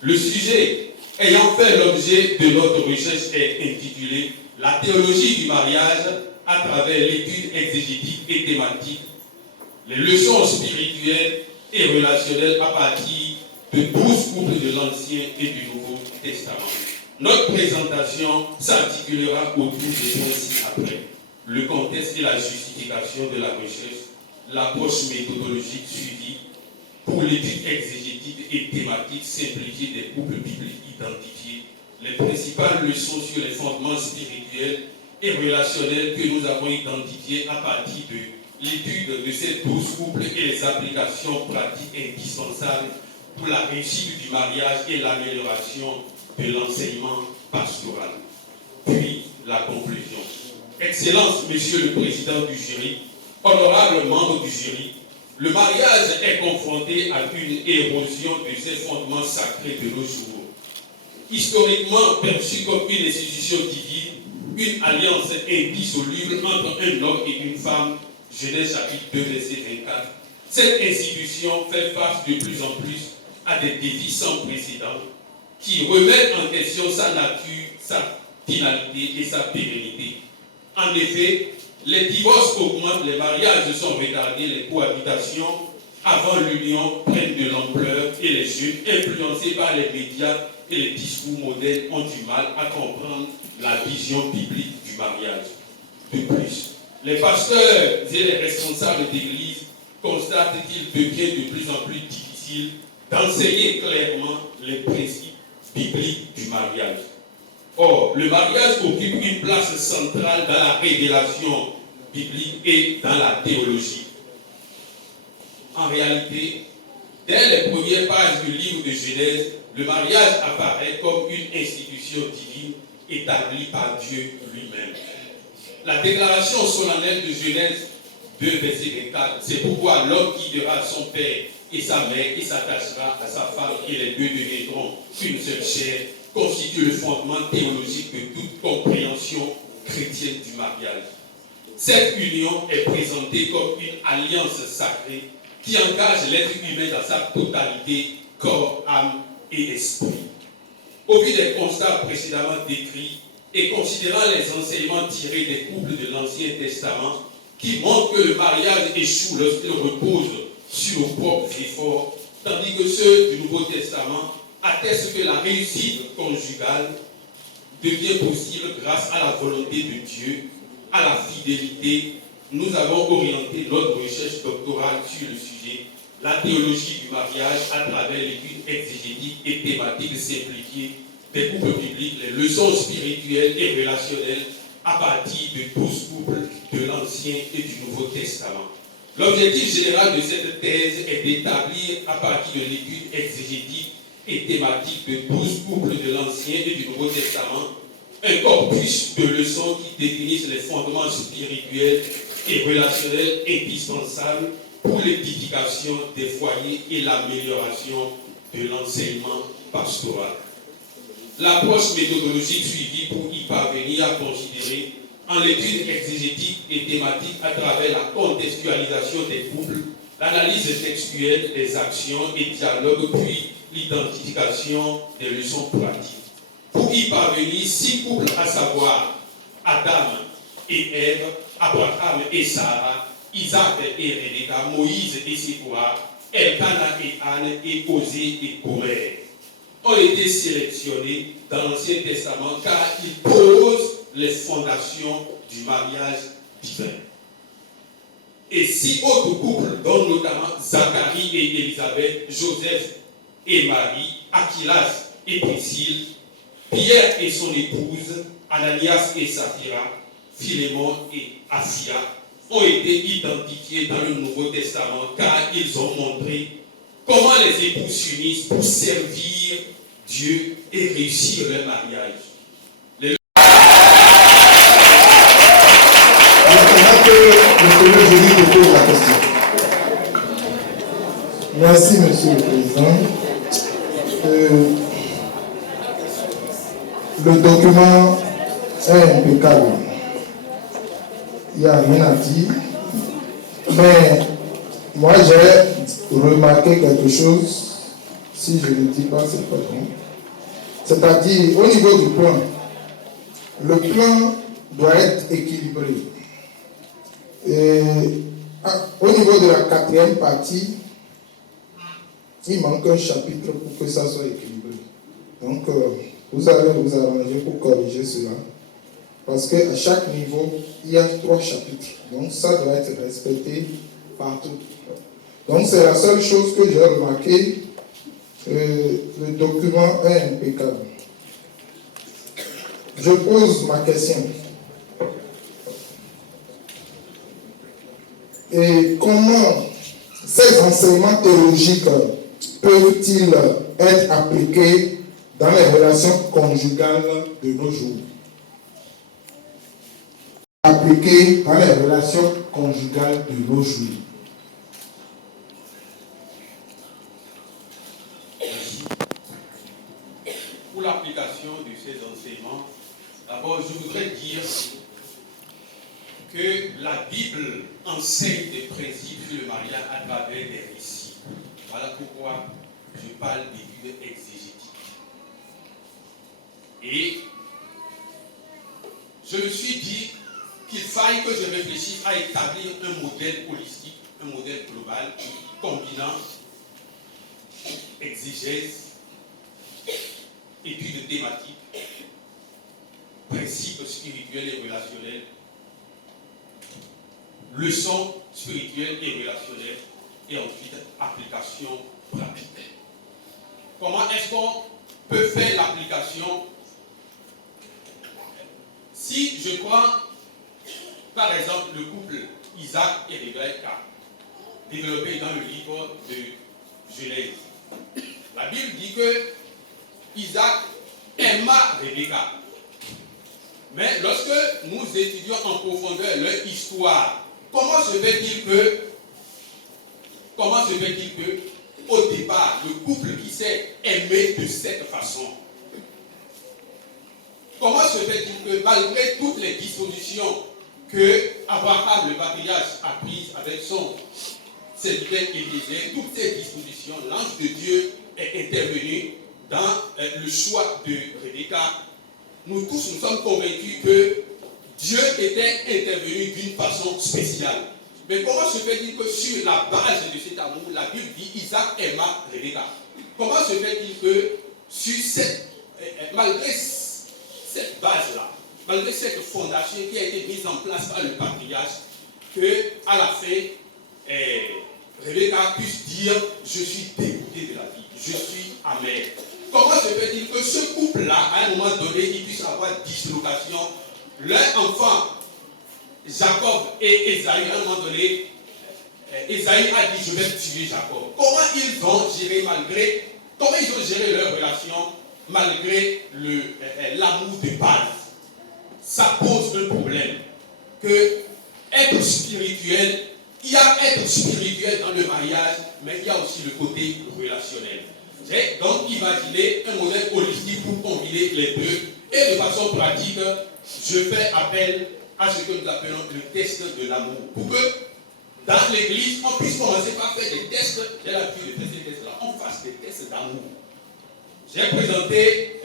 Le sujet ayant fait l'objet de notre recherche est intitulé « La théologie du mariage à travers l'étude exégétique et thématique, les leçons spirituelles et relationnelles à partir de 12 couples de l'Ancien et du Nouveau Testament. » Notre présentation s'articulera autour des points ci-après. Le contexte et la justification de la recherche, l'approche méthodologique suivie pour l'étude exégétique et thématique simplifiée des couples bibliques identifiés, les principales leçons sur les fondements spirituels et relationnels que nous avons identifiés à partir de l'étude de ces 12 couples et les applications pratiques indispensables pour la réussite du mariage et l'amélioration de l'enseignement pastoral. Puis la conclusion. Excellence, Monsieur le Président du jury, honorables membres du jury, le mariage est confronté à une érosion de ses fondements sacrés de nos jours. Historiquement perçu comme une institution divine, une alliance indissoluble entre un homme et une femme, Genèse chapitre 2, verset 24, cette institution fait face de plus en plus à des défis sans précédent qui remettent en question sa nature, sa finalité et sa pérennité. En effet, les divorces augmentent, les mariages sont retardés, les cohabitations avant l'union prennent de l'ampleur et les jeunes, influencés par les médias et les discours modernes, ont du mal à comprendre la vision biblique du mariage. De plus, les pasteurs et les responsables d'église constatent qu'il devient de plus en plus difficile d'enseigner clairement les principes bibliques du mariage. Or, le mariage occupe une place centrale dans la révélation biblique et dans la théologie. En réalité, dès les premières pages du livre de Genèse, le mariage apparaît comme une institution divine établie par Dieu lui-même. La déclaration solennelle de Genèse 2, verset 24, c'est pourquoi l'homme quittera son père et sa mère et s'attachera à sa femme et les deux deviendront une seule chair, constitue le fondement théologique de toute compréhension chrétienne du mariage. Cette union est présentée comme une alliance sacrée qui engage l'être humain dans sa totalité, corps, âme et esprit. Au vu des constats précédemment décrits et considérant les enseignements tirés des couples de l'Ancien Testament qui montrent que le mariage échoue lorsqu'il repose sur nos propres efforts, tandis que ceux du Nouveau Testament attestent que la réussite conjugale devient possible grâce à la volonté de Dieu, à la fidélité, nous avons orienté notre recherche doctorale sur le sujet, la théologie du mariage à travers l'étude exégétique et thématique simplifiée des couples bibliques, les leçons spirituelles et relationnelles à partir de 12 couples de l'Ancien et du Nouveau Testament. L'objectif général de cette thèse est d'établir à partir de l'étude exégétique et thématique de 12 couples de l'Ancien et du Nouveau Testament un corpus de leçons qui définissent les fondements spirituels et relationnels indispensables pour l'édification des foyers et l'amélioration de l'enseignement pastoral. L'approche méthodologique suivie pour y parvenir à considérer en l'étude exégétique et thématique à travers la contextualisation des couples, l'analyse textuelle des actions et dialogues, puis l'identification des leçons pratiques. Pour y parvenir, 6 couples, à savoir Adam et Ève, Abraham et Sarah, Isaac et Rebecca, Moïse et Séphora, Elkana et Anne, et Osée et Gomer, ont été sélectionnés dans l'Ancien Testament car ils posent les fondations du mariage divin. Et 6 autres couples, dont notamment Zacharie et Élisabeth, Joseph et Marie, Achilas et Priscille, Pierre et son épouse, Ananias et Saphira, Philémon et Asia, ont été identifiés dans le Nouveau Testament car ils ont montré comment les époux s'unissent pour servir Dieu et réussir leur mariage. Maintenant que le Seigneur Jésus te pose la question. Merci, Monsieur le Président. Le document est impeccable. Il n'y a rien à dire. Mais moi, j'ai remarqué quelque chose Si je ne le dis pas, c'est pas bon. C'est-à-dire, au niveau du plan, le plan doit être équilibré. Et au niveau de la quatrième partie, il manque un chapitre pour que ça soit équilibré. Donc, vous allez vous arranger pour corriger cela. Parce qu'à chaque niveau, il y a 3 chapitres. Donc, ça doit être respecté partout. Donc, c'est la seule chose que j'ai remarqué. Le document est impeccable. Je pose ma question. Et comment ces enseignements théologiques peuvent-ils être appliqués dans les relations conjugales de nos jours? Appliqués dans les relations conjugales de nos jours. Pour l'application de ces enseignements, d'abord je voudrais dire que la Bible enseigne des principes sur le mariage à travers des récits. Voilà pourquoi je parle d'études exégétiques. Et je me suis dit qu'il faille que je réfléchisse à établir un modèle holistique, un modèle global, combinant exégèse, études thématiques, principes spirituels et relationnels, leçons spirituelles et relationnelles, et ensuite application pratique. Comment est-ce qu'on peut faire l'application? Si je prends par exemple le couple Isaac et Rebecca, développé dans le livre de Genèse, la Bible dit que Isaac aima Rebecca. Mais lorsque nous étudions en profondeur leur histoire, comment se fait-il que, au départ, le couple qui s'est aimé de cette façon, comment se fait-il que, malgré toutes les dispositions que Abraham, le patriarche, a prises avec son serviteur Élisée, toutes ces dispositions, l'ange de Dieu est intervenu dans le choix de Rebecca. Nous tous, nous sommes convaincus que Dieu était intervenu d'une façon spéciale. Mais comment se fait-il que sur la base de cet amour, la Bible dit Isaac aima Rebecca? Comment se fait-il que sur malgré cette base-là, malgré cette fondation qui a été mise en place par le patriarche, qu'à la fin, Rebecca puisse dire je suis dégoûté de la vie, je suis amer? Comment se fait-il que ce couple-là, à un moment donné, il puisse avoir dislocation? Leur enfant, Jacob et Esaü, à un moment donné, Esaü a dit je vais tuer Jacob. Comment ils ont géré leur relation malgré l'amour de base? Ça pose un problème. Que être spirituel, il y a être spirituel dans le mariage, mais il y a aussi le côté relationnel. J'ai donc imaginé un modèle holistique pour combiner les deux. Et de façon pratique, je fais appel à ce que nous appelons le test de l'amour. Pour que dans l'église, on puisse commencer par faire des tests. J'ai l'habitude de faire ces tests-là. On fasse des tests d'amour. J'ai présenté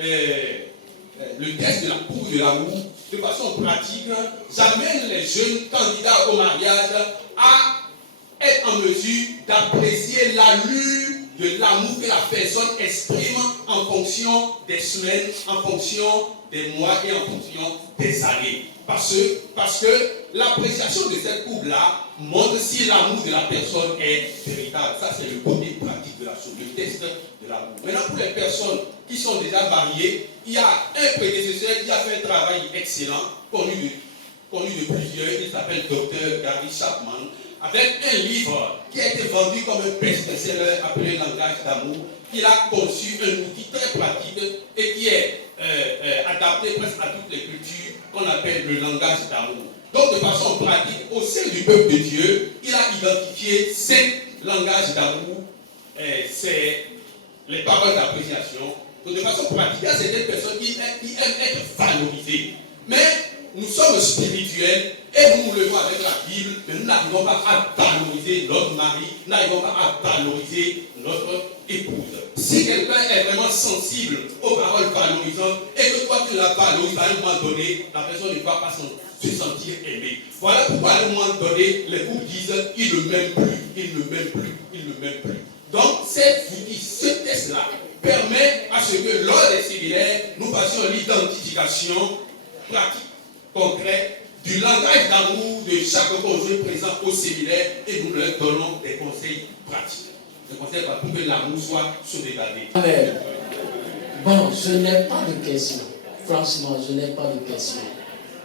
le test de la cour de l'amour. De façon pratique, j'amène les jeunes candidats au mariage à être en mesure d'apprécier l'allure de l'amour que la personne exprime en fonction des semaines, en fonction des mois et en fonction des années. Parce que l'appréciation de cette couple-là montre si l'amour de la personne est véritable. Ça, c'est le côté pratique de la chose, le test de l'amour. Maintenant, pour les personnes qui sont déjà mariées, il y a un prédécesseur qui a fait un travail excellent, connu de plusieurs, il s'appelle Dr. Gary Chapman, avec un livre qui a été vendu comme un best-seller appelé Langage d'amour. Il a conçu un outil très pratique et qui est adapté presque à toutes les cultures qu'on appelle le langage d'amour. Donc de façon pratique, au sein du peuple de Dieu, il a identifié 5 langages d'amour, c'est les paroles d'appréciation. Donc de façon pratique, il y a certaines personnes qui aiment être valorisées. Mais nous sommes spirituels et nous nous levons avec la Bible, mais nous n'arrivons pas à valoriser notre mari, nous n'arrivons pas à valoriser notre épouse. Si quelqu'un est vraiment sensible aux paroles valorisantes et que toi tu la valorises à un moment donné, la personne ne va pas se sentir aimée. Voilà pourquoi à un moment donné, les couples disent il ne m'aime plus, il ne m'aime plus, il ne m'aime plus. Donc ce test-là permet à ce que lors des séminaires, nous fassions l'identification pratique, concrète, du langage d'amour de chaque conjoint présent au séminaire et nous leur donnons des conseils pratiques. Des conseils pour que l'amour soit sauvegardé. Amen. Bon, je n'ai pas de questions. Franchement, je n'ai pas de questions.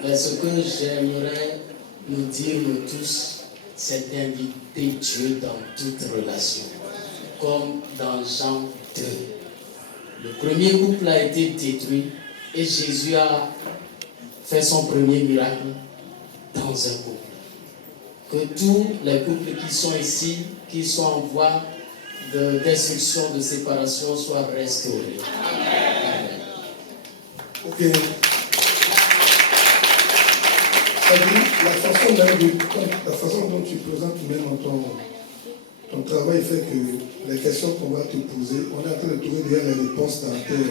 Mais ce que j'aimerais nous dire, nous tous, c'est d'inviter Dieu dans toute relation. Comme dans Jean 2. Le premier couple a été détruit et Jésus a fait son premier miracle dans un couple. Que tous les couples qui sont ici, qui sont en voie de destruction, de séparation, soient restaurés. Amen. Ok. La façon dont tu présentes même ton travail fait que les questions qu'on va te poser, on est en train de trouver déjà les réponses dans tes...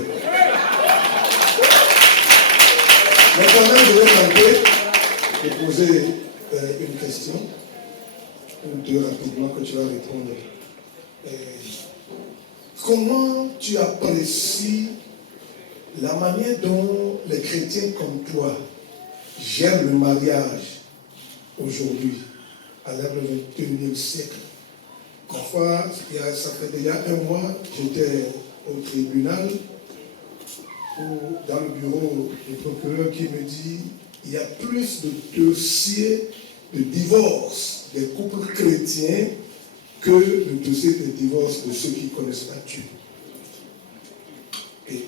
Mais quand même, je vais tenter de poser une question, ou deux rapidement que tu vas répondre. Comment tu apprécies la manière dont les chrétiens comme toi gèrent le mariage aujourd'hui, à l'ère du XXIe siècle? Parfois, ça fait déjà un mois, j'étais au tribunal ou dans le bureau du procureur qui me dit il y a plus de dossiers de divorce des couples chrétiens que le dossier de divorce de ceux qui ne connaissent pas Dieu. Et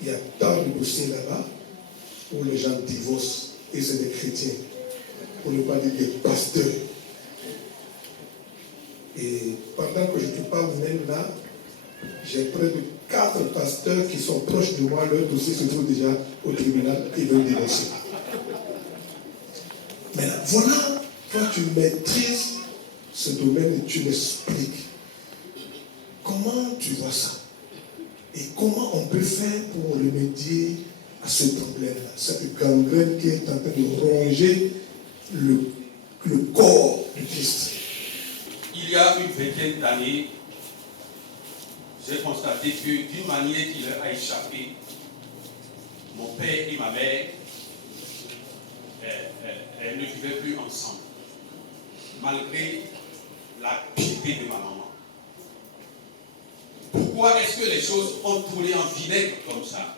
il y a tant de dossiers là-bas où les gens divorcent et c'est des chrétiens, pour ne pas dire des pasteurs. Et pendant que je te parle même là, j'ai près de 4 pasteurs qui sont proches de moi, leur dossier se trouve déjà au tribunal et veulent divorcer. Mais là, voilà, toi tu maîtrises ce domaine et tu l'expliques. Comment tu vois ça? Et comment on peut faire pour remédier à ce problème-là, cette gangrène qui est en train de ronger le corps du Christ? Il y a une vingtaine d'années, j'ai constaté que d'une manière qui leur a échappé, mon père et ma mère ne vivaient plus ensemble, malgré la piété de ma maman. Pourquoi est-ce que les choses ont tourné en vinaigre comme ça?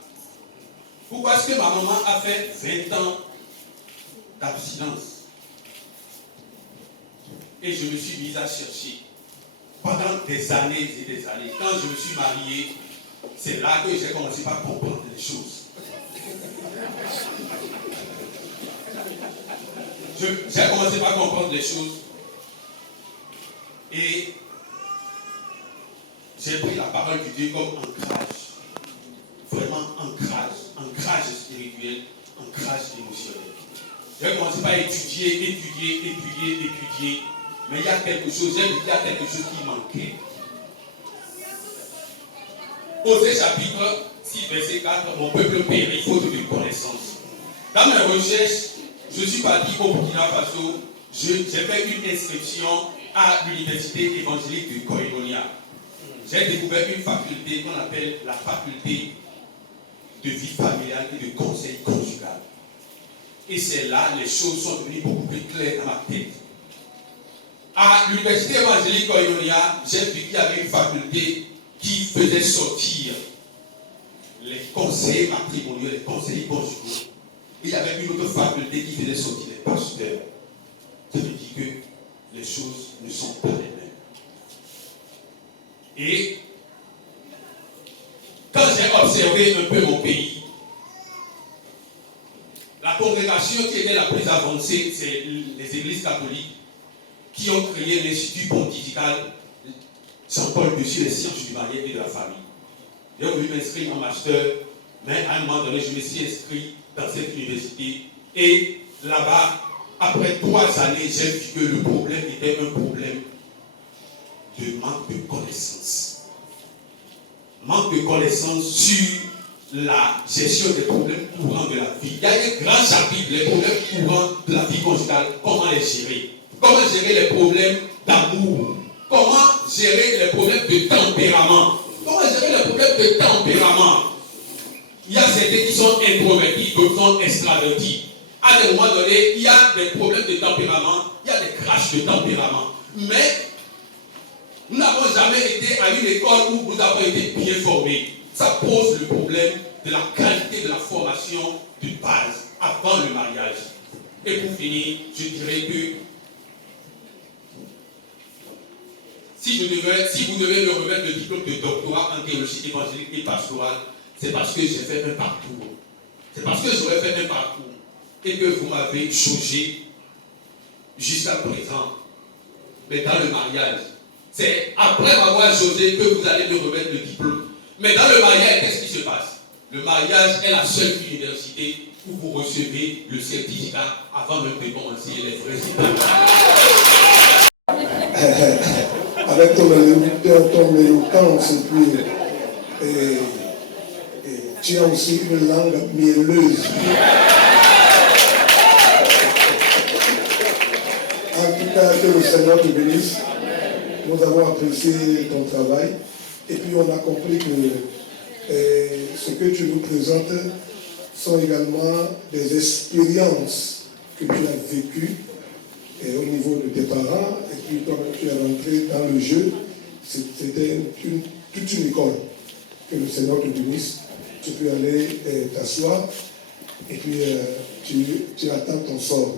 Pourquoi est-ce que ma maman a fait 20 ans d'abstinence? Et je me suis mise à chercher pendant des années et des années. Quand je me suis marié, c'est là que j'ai commencé par comprendre les choses. J'ai commencé par comprendre les choses. Et j'ai pris la parole de Dieu comme ancrage. Vraiment ancrage spirituel, ancrage émotionnel. J'ai commencé par étudier. Mais il y a quelque chose, qui manquait. Osée chapitre 6, verset 4, mon peuple périt faute de connaissance. Dans mes recherches, je suis parti au Burkina Faso, j'ai fait une inscription à l'université évangélique de Koinonia. J'ai découvert une faculté qu'on appelle la faculté de vie familiale et de conseil conjugal. Et c'est là les choses sont devenues beaucoup plus claires dans ma tête. À l'université évangélique Koinonia, j'ai vu qu'il y avait une faculté qui faisait sortir les conseillers matrimoniaux, les conseillers conjugaux. Et il y avait une autre faculté qui faisait sortir les pasteurs. Ça veut dire que les choses ne sont pas les mêmes. Et quand j'ai observé un peu mon pays, la congrégation qui était la plus avancée, c'est les églises catholiques qui ont créé l'Institut pontifical Jean-Paul II sur les sciences du mariage et de la famille. J'ai voulu m'inscrire en master, mais à un moment donné, je me suis inscrit dans cette université Et là-bas, après 3 années, j'ai vu que le problème était un problème de manque de connaissances. Manque de connaissances sur la gestion des problèmes courants de la vie. Il y a un grand chapitre, les problèmes courants de la vie conjugale, comment les gérer. Comment gérer les problèmes d'amour. Comment gérer les problèmes de tempérament. Comment gérer les problèmes de tempérament. Il y a certains qui sont introvertis, d'autres sont extravertis. À des moments donnés, il y a des problèmes de tempérament, il y a des crashs de tempérament. Mais nous n'avons jamais été à une école où nous avons été bien formés. Ça pose le problème de la qualité de la formation de base avant le mariage. Et pour finir, je dirais que si vous devez me remettre le diplôme de doctorat en théologie évangélique et pastorale, c'est parce que j'ai fait un parcours. C'est parce que j'aurais fait un parcours et que vous m'avez jaugé jusqu'à présent. Mais dans le mariage, c'est après m'avoir jaugé que vous allez me remettre le diplôme. Mais dans le mariage, qu'est-ce qui se passe? Le mariage est la seule université où vous recevez le certificat avant même de commencer les vrais études. Avec ton éloquence, et tu as aussi une langue mielleuse. En tout cas, que le Seigneur te bénisse. Nous avons apprécié ton travail et puis on a compris que ce que tu nous présentes sont également des expériences que tu as vécues au niveau de tes parents et puis toi tu es rentré dans le jeu. C'était toute une école. Que le Seigneur te bénisse. Tu peux aller t'asseoir et puis tu attends ton sort.